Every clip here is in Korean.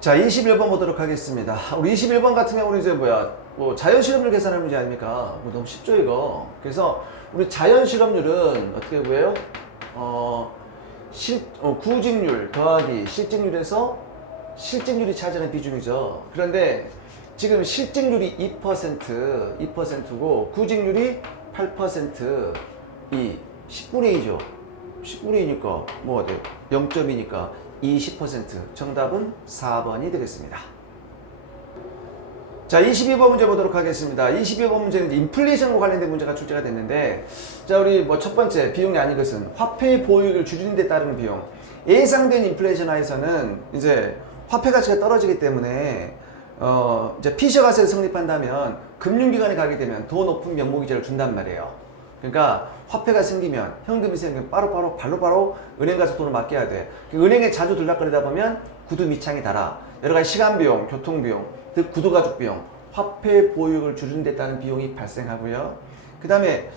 자, 21번 보도록 하겠습니다. 우리 21번 같은 경우는 이제 뭐 자연 실업률 계산할 문제 아닙니까? 뭐 너무 쉽죠, 이거. 그래서 우리 자연 실업률은 어떻게 구해요? 구직률 더하기 실직률에서 실직률이 차지하는 비중이죠. 그런데 지금 실직률이 2%고 구직률이 8%, 10분의 2죠. 10분의 2니까 뭐가 돼요? 0.2니까 20%. 정답은 4번이 되겠습니다. 자, 22번 문제 보도록 하겠습니다. 22번 문제는 인플레이션과 관련된 문제가 출제가 됐는데, 자, 우리 첫 번째 비용이 아닌 것은 화폐 보유액을 줄이는 데 따르는 비용. 예상된 인플레이션 하에서는 이제 화폐 가치가 떨어지기 때문에 이제 피셔 가세를 성립한다면 금융기관에 가게 되면 더 높은 명목이자를 준단 말이에요. 그러니까 화폐가 생기면, 현금이 생기면 바로바로 은행 가서 돈을 맡겨야 돼. 은행에 자주 들락거리다 보면 구두 밑창이 달아. 여러 가지 시간 비용, 교통 비용, 즉 구두 가죽 비용, 화폐 보유액을 줄이는 데 따른 비용이 발생하고요. 그 다음에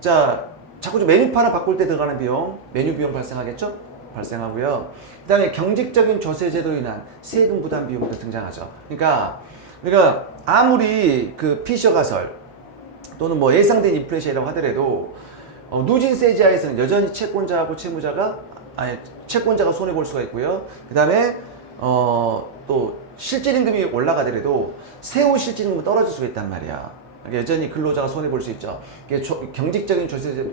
자, 자꾸 메뉴판을 바꿀 때 들어가는 비용, 메뉴 비용 발생하겠죠? 발생하고요. 그 다음에 경직적인 조세 제도로 인한 세금 부담 비용도 등장하죠. 그러니까 아무리 그 피셔 가설 또는 뭐 예상된 인플레이션이라고 하더라도 누진 세지하에서는 여전히 채권자하고 채권자가 손해 볼 수가 있고요. 그 다음에 또 실질임금이 올라가더라도 세후 실질임금이 떨어질 수가 있단 말이야. 여전히 근로자가 손해 볼 수 있죠. 경직적인 조세로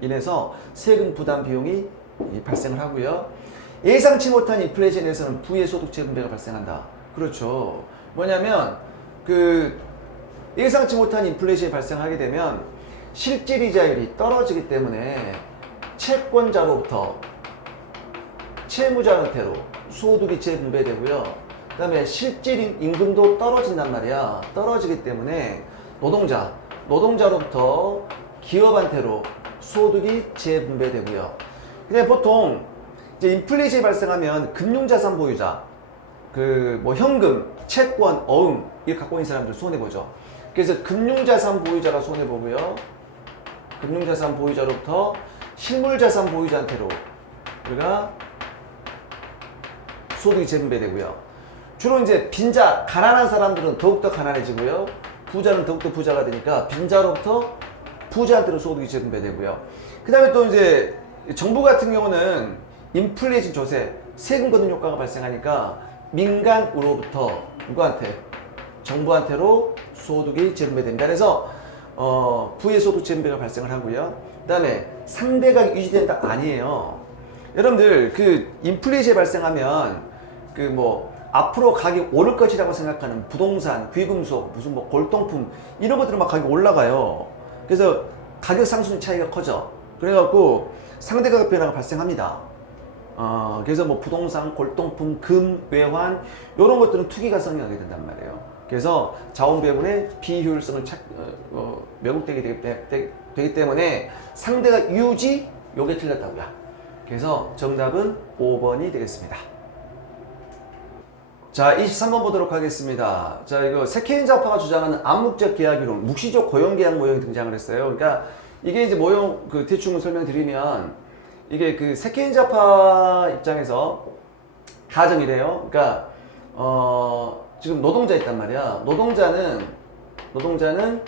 인해서 세금 부담 비용이 발생을 하고요. 예상치 못한 인플레이션에서는 부의 소득세 분배가 발생한다. 그렇죠. 뭐냐면 예상치 못한 인플레이션이 발생하게 되면 실질이자율이 떨어지기 때문에 채권자로부터 채무자 형태로 소득이 재분배되고요. 그 다음에 실질임금도 떨어진단 말이야. 떨어지기 때문에 노동자로부터 기업한테로 소득이 재분배되고요. 근데 보통 이제 인플레이션이 발생하면 금융자산 보유자, 현금, 채권, 어음 이걸 갖고 있는 사람들 손해보죠. 그래서 금융자산 보유자가 손해보고요. 금융자산 보유자로부터 실물자산 보유자한테로 우리가 소득이 재분배되고요. 주로 이제 빈자, 가난한 사람들은 더욱더 가난해지고요. 부자는 더욱더 부자가 되니까 빈자로부터 부자한테로 소득이 재분배되고요. 그 다음에 또 이제 정부 같은 경우는 인플레이션 조세, 세금 걷는 효과가 발생하니까 민간으로부터 누구한테? 정부한테로 소득이 재분배됩니다. 그래서 부의 소득 재분배가 발생을 하고요. 그 다음에 상대가격이 유지된다? 아니에요. 여러분들 인플레이션이 발생하면 앞으로 가격이 오를 것이라고 생각하는 부동산, 귀금속, 무슨 골동품 이런 것들은 막 가격이 올라가요. 그래서 가격 상승 차이가 커져. 그래갖고 상대가격 변화가 발생합니다. 그래서 부동산, 골동품, 금, 외환 이런 것들은 투기가 성행하게 된단 말이에요. 그래서 자원 배분의 비효율성을 왜곡되게 되기 때문에 상대가 유지, 요게 틀렸다고요. 그래서 정답은 5번이 되겠습니다. 자, 23번 보도록 하겠습니다. 자, 이거 세케인자파가 주장하는 암묵적 계약이론, 묵시적 고용계약 모형이 등장을 했어요. 그러니까 이게 이제 모형 대충 설명드리면 이게 세케인자파 입장에서 가정이래요. 그러니까 지금 노동자 있단 말이야. 노동자는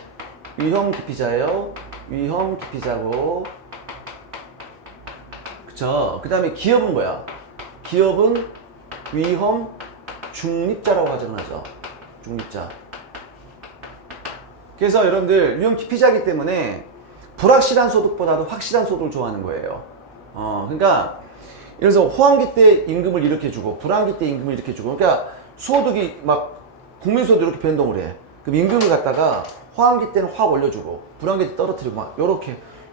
위험 기피자예요. 위험 기피자고, 그쵸? 그 다음에 기업은 뭐야? 기업은 위험 중립자라고 가정하죠. 중립자. 그래서 여러분들 위험 기피자이기 때문에 불확실한 소득보다도 확실한 소득을 좋아하는 거예요. 그러니까 그래서 호황기 때 임금을 이렇게 주고 불황기 때 임금을 이렇게 주고, 그러니까 소득이 국민소득 이렇게 변동을 해. 그럼 임금을 갖다가 호황기 때는 확 올려주고 불황기 때 떨어뜨리고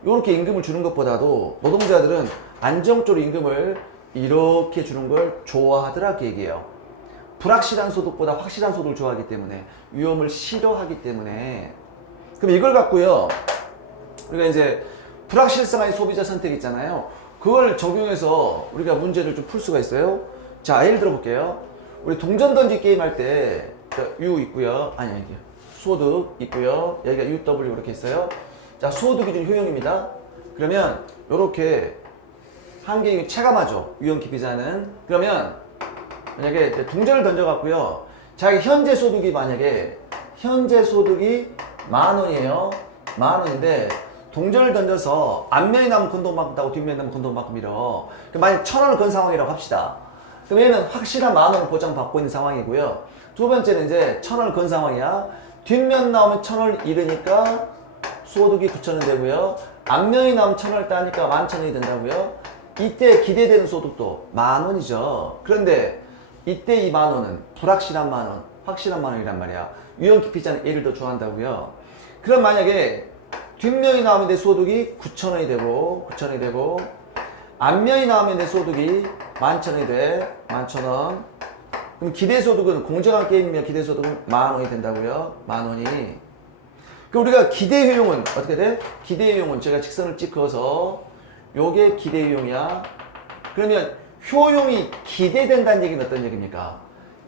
요렇게 임금을 주는 것보다도 노동자들은 안정적으로 임금을 이렇게 주는 걸 좋아하더라, 그 얘기예요. 불확실한 소득보다 확실한 소득을 좋아하기 때문에, 위험을 싫어하기 때문에. 그럼 이걸 갖고요, 우리가 이제 불확실성의 소비자 선택 있잖아요. 그걸 적용해서 우리가 문제를 좀 풀 수가 있어요. 자, 예를 들어 볼게요. 우리 동전 던지 게임 할 때 U 있고요. 소득 있고요. 여기가 UW 이렇게 있어요. 자, 소득이 좀 효용입니다. 그러면 이렇게 한 개의 체감하죠. 위험 기피자는. 그러면 만약에 이제 동전을 던져갖고요. 자기 현재 소득이 만약에 현재 소득이 10,000원이에요. 10,000원인데 동전을 던져서 앞면이 나면 건 돈만큼 따고 뒷면이 나면 건 돈만큼 밀어. 만약 1,000원을 건 상황이라고 합시다. 그럼 얘는 확실한 10,000원을 보장받고 있는 상황이고요. 두 번째는 이제 1,000원을 건 상황이야. 뒷면 나오면 1,000원을 잃으니까 소득이 9,000원 되고요. 앞면이 나오면 1,000원을 따니까 11,000원이 된다고요. 이때 기대되는 소득도 10,000원이죠. 그런데 이때 이 10,000원은 불확실한 10,000원, 확실한 10,000원이란 말이야. 유형기피자는 얘를 더 좋아한다고요. 그럼 만약에 뒷면이 나오면 내 소득이 9,000원이 되고 9,000원이 되고 앞면이 나오면 내 소득이 11,000원이 돼. 11,000원. 그럼 기대소득은 공정한 게임이면 기대소득은 10,000원이 된다고요. 10,000원이. 그럼 우리가 기대효용은 어떻게 돼? 기대효용은 제가 직선을 찍어서 요게 기대효용이야. 그러면 효용이 기대된다는 얘기는 어떤 얘기입니까?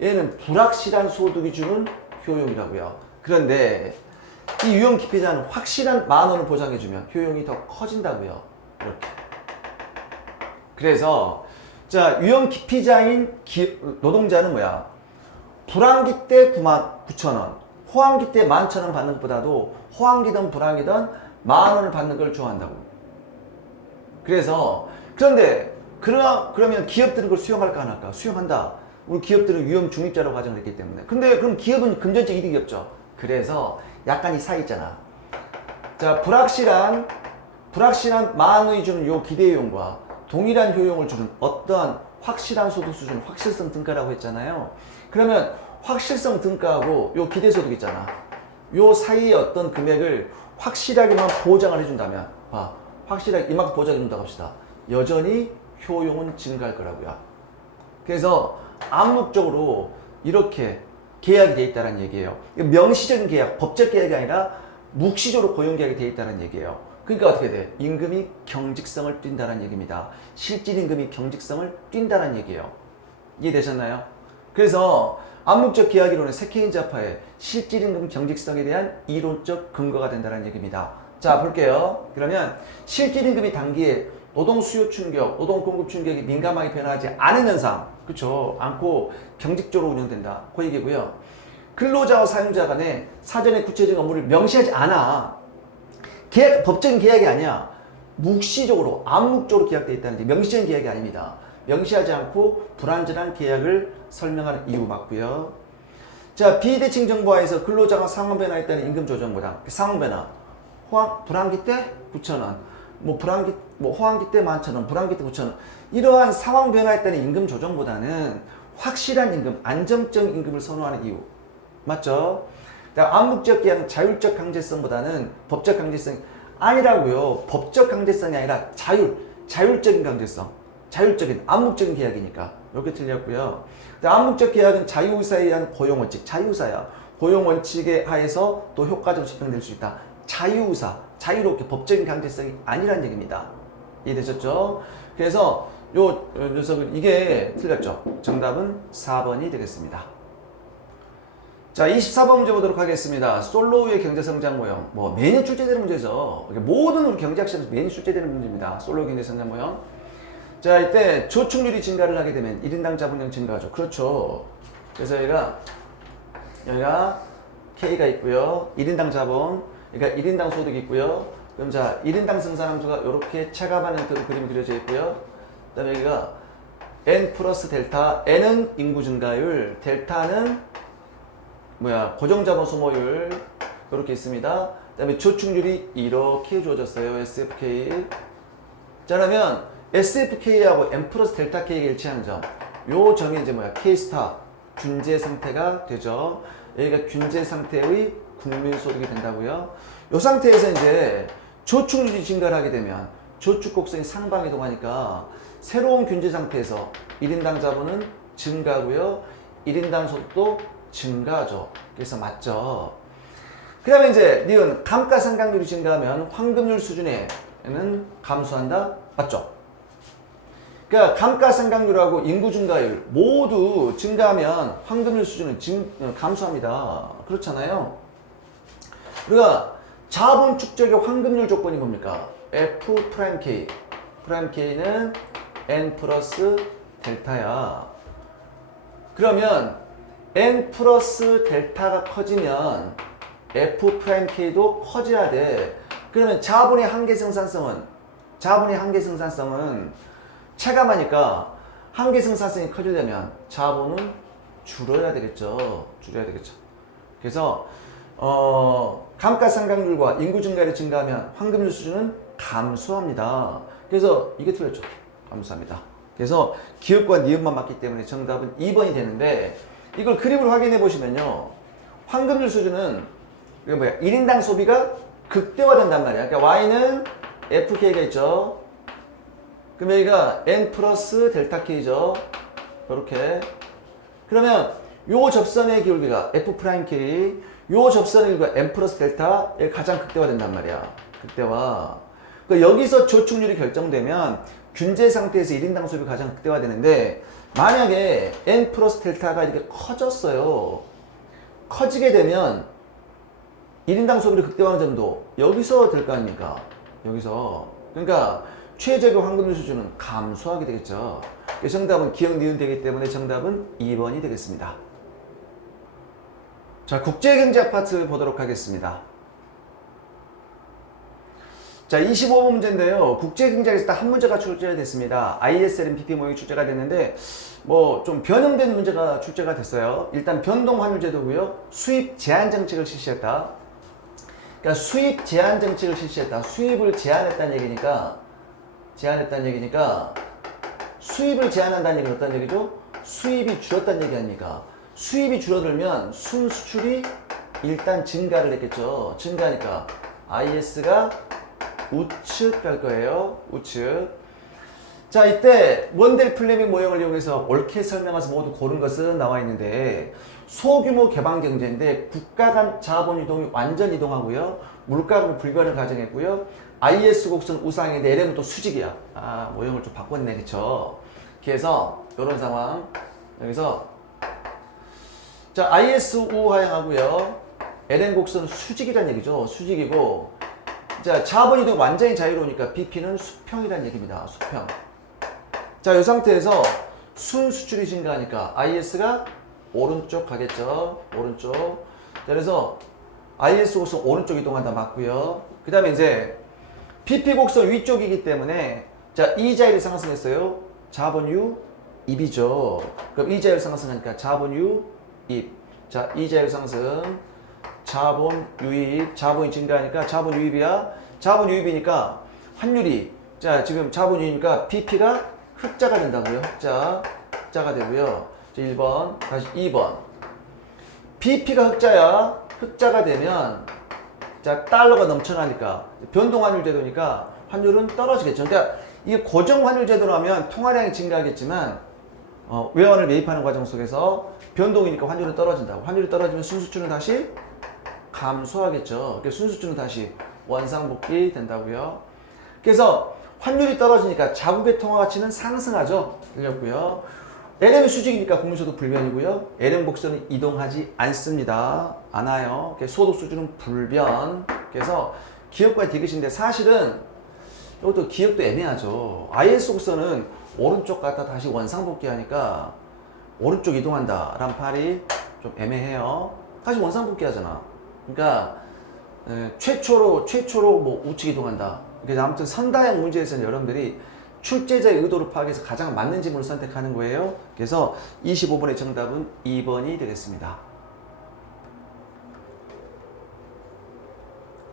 얘는 불확실한 소득이 주는 효용이라고요. 그런데 이 유형기피자는 확실한 10,000원을 보장해주면 효용이 더 커진다고요. 이렇게. 그래서 자 유형기피자인 노동자는 뭐야? 불황기 때 99,000원, 호황기 때 11,000원 받는 것보다도 호황기든 불황이든 10,000원을 받는 걸 좋아한다고. 그래서 그런데 그러면 기업들은 그걸 수용할까 안 할까? 수용한다. 우리 기업들은 위험 중립자라고 가정을 했기 때문에. 근데 그럼 기업은 금전적 이득이 없죠. 그래서 약간 이 사이 있잖아. 자, 불확실한 10,000원이 주는 요 기대효용과 동일한 효용을 주는 어떠한 확실한 소득 수준, 확실성 등가라고 했잖아요. 그러면 확실성 등가하고 요 기대소득 있잖아. 요 사이의 어떤 금액을 확실하게만 보장을 해준다면, 봐. 확실하게 이만큼 보장해준다고 합시다. 여전히 효용은 증가할 거라고요. 그래서 암묵적으로 이렇게 계약이 돼 있다는 얘기예요. 명시적인 계약, 법적 계약이 아니라 묵시적으로 고용계약이 돼 있다는 얘기예요. 그러니까 어떻게 돼? 임금이 경직성을 띈다는 얘기입니다. 실질 임금이 경직성을 띈다는 얘기예요. 이해되셨나요? 그래서 암묵적 계약이론은 세케인자파의 실질 임금 경직성에 대한 이론적 근거가 된다는 얘기입니다. 자, 볼게요. 그러면 실질 임금이 단기에 노동 수요 충격, 노동 공급 충격이 민감하게 변화하지 않은 현상, 그렇죠? 않고 경직적으로 운영된다. 그 얘기고요. 근로자와 사용자 간에 사전에 구체적인 업무를 명시하지 않아. 계약, 법적인 계약이 아니야. 묵시적으로, 암묵적으로 계약되어 있다는 게 명시적인 계약이 아닙니다. 명시하지 않고 불완전한 계약을 설명하는 이유 맞고요. 자, 비대칭 정보화에서 근로자가 상황 변화에 따른 임금 조정 보장. 상황 변화. 불황기 때 9,000원. 호황기 때 11,000원. 불황기 때 9,000원. 이러한 상황 변화에 따른 임금 조정보다는 확실한 임금, 안정적 임금을 선호하는 이유. 맞죠? 암묵적 계약은 자율적 강제성보다는 법적 강제성이 아니라고요. 법적 강제성이 아니라 자율적인 강제성. 자율적인, 암묵적인 계약이니까. 이렇게 틀렸고요. 암묵적 계약은 자유의사에 의한 고용원칙. 자유의사야. 고용원칙에 하에서 또 효과적으로 집행될 수 있다. 자유의사. 자유롭게 법적인 강제성이 아니라는 얘기입니다. 이해되셨죠? 그래서 요 녀석은 이게 틀렸죠. 정답은 4번이 되겠습니다. 자, 24번 문제 보도록 하겠습니다. 솔로의 경제성장 모형. 매년 출제되는 문제죠. 모든 우리 경제학시험에서 매년 출제되는 문제입니다. 솔로 경제성장 모형. 자, 이때 저축률이 증가를 하게 되면 1인당 자본량 증가하죠. 그렇죠. 그래서 여기가 K가 있고요. 1인당 자본, 그러니까 1인당 소득이 있고요. 그럼 자, 1인당 생산함수가 이렇게 체감하는 그림이 그려져 있고요. 그 다음에 여기가 N 플러스 델타, N은 인구 증가율, 델타는 고정자본 소모율, 이렇게 있습니다. 그 다음에 저축률이 이렇게 주어졌어요. SFK. 자, 그러면 SFK하고 N 플러스 델타 K가 일치하는 점. 요 점이 이제 K-스타, 균제 상태가 되죠. 여기가 균제 상태의 국민소득이 된다고요. 요 상태에서 이제 저축률이 증가를 하게 되면 저축 곡선이 상방 이동하니까 새로운 균제 상태에서 1인당 자본은 증가하고요. 1인당 소득도 증가하죠. 그래서 맞죠. 그 다음에 이제 니은 감가상각률이 증가하면 황금률 수준에는 감소한다. 맞죠? 그러니까 감가상각률하고 인구 증가율 모두 증가하면 황금률 수준은 감소합니다. 그렇잖아요. 우리가 자본 축적의 황금률 조건이 뭡니까? F 프라임 K. 프라임 K는 N 플러스 델타야. 그러면 n 플러스 델타가 커지면 f 프라임 k도 커져야 돼. 그러면 자본의 한계 생산성은 체감하니까 한계 생산성이 커지려면 자본은 줄어야 되겠죠. 그래서 감가상각률과 인구 증가율이 증가하면 황금률 수준은 감소합니다. 그래서 이게 틀렸죠. 감소합니다. 그래서 기업과 니은만 맞기 때문에 정답은 2번이 되는데, 이걸 그림으로 확인해 보시면요, 황금률 수준은 이거 뭐야? 1인당 소비가 극대화된단 말이야. 그러니까 Y는 FK가 있죠. 그럼 여기가 N 플러스 델타 K죠. 이렇게. 그러면 요 접선의 기울기가 F 프라임 K, 요 접선의 기울기가 N 플러스 델타, 이 가장 극대화된단 말이야. 극대화. 그러니까 여기서 저축률이 결정되면 균제 상태에서 1인당 소비가 가장 극대화되는데, 만약에 N 플러스 델타가 이렇게 커졌어요. 커지게 되면 1인당 소비를 극대화하는 점도 여기서 될 거 아닙니까? 여기서. 그러니까 최저의 황금률 수준은 감소하게 되겠죠. 정답은 기억, 니은 되기 때문에 정답은 2번이 되겠습니다. 자, 국제경제 파트 보도록 하겠습니다. 자, 25번 문제인데요. 국제경제에서 딱 한 문제가 출제가 됐습니다. ISLM PP 모형이 출제가 됐는데, 뭐 좀 변형된 문제가 출제가 됐어요. 일단 변동환율제도고요. 수입 제한 정책을 실시했다. 그러니까 수입 제한 정책을 실시했다. 수입을 제한했다는 얘기니까, 수입을 제한한다는 얘기는 어떤 얘기죠? 수입이 줄었다는 얘기 아닙니까? 수입이 줄어들면 순수출이 일단 증가를 했겠죠. 증가하니까 IS가 우측 갈 거예요. 우측. 자, 이때 원델 플레밍 모형을 이용해서 옳게 설명해서 모두 고른 것은 나와 있는데, 소규모 개방 경제인데 국가 간 자본 이동이 완전 이동하고요. 물가가 불변을 가정했고요. IS 곡선 우상인데 LM은 또 수직이야. 아, 모형을 좀 바꿨네. 그쵸? 그래서 이런 상황. 여기서 자, IS 우하향하고요. LM 곡선은 수직이라는 얘기죠. 수직이고, 자, 자본 이동 완전히 자유로우니까 BP는 수평이라는 얘기입니다. 수평. 자, 이 상태에서 순수출이 증가하니까 IS가 오른쪽 가겠죠. 오른쪽. 자, 그래서 IS 곡선 오른쪽 이동한다. 맞고요. 그 다음에 이제 BP 곡선 위쪽이기 때문에, 자, 이자율이 상승했어요. 자본유 입이죠. 그럼 이자율 상승하니까 자본유 입. 자, 이자율 상승. 자본 유입. 자본이 증가하니까 자본 유입이야. 자본 유입이니까 환율이, 자, 지금 자본 유입이니까 BP가 흑자가 된다고요. 흑자가 되고요. 자, 1번, 다시 2번. BP가 흑자야. 흑자가 되면, 자, 달러가 넘쳐나니까 변동환율 제도니까 환율은 떨어지겠죠. 그러니까 이게 고정환율 제도라면 통화량이 증가하겠지만, 외환을 매입하는 과정 속에서 변동이니까 환율은 떨어진다고. 환율이 떨어지면 순수출은 다시 감소하겠죠. 그래서 순수출은 다시 원상복귀 된다고요. 그래서 환율이 떨어지니까 자국의 통화 가치는 상승하죠. 들렸고요. LM이 수직이니까 국민소득 불변이고요. LM 곡선은 이동하지 않습니다. 않아요. 소득 수준은 불변. 그래서 기업과 디귿인데, 사실은 이것도 기업도 애매하죠. IS 곡선은 오른쪽 갔다 다시 원상복귀 하니까 오른쪽 이동한다 라는 말이 좀 애매해요. 다시 원상복귀 하잖아. 그러니까 최초로 뭐 우측 이동한다. 그래서 아무튼 선다형 문제에서는 여러분들이 출제자의 의도를 파악해서 가장 맞는 지문을 선택하는 거예요. 그래서 25번의 정답은 2번이 되겠습니다.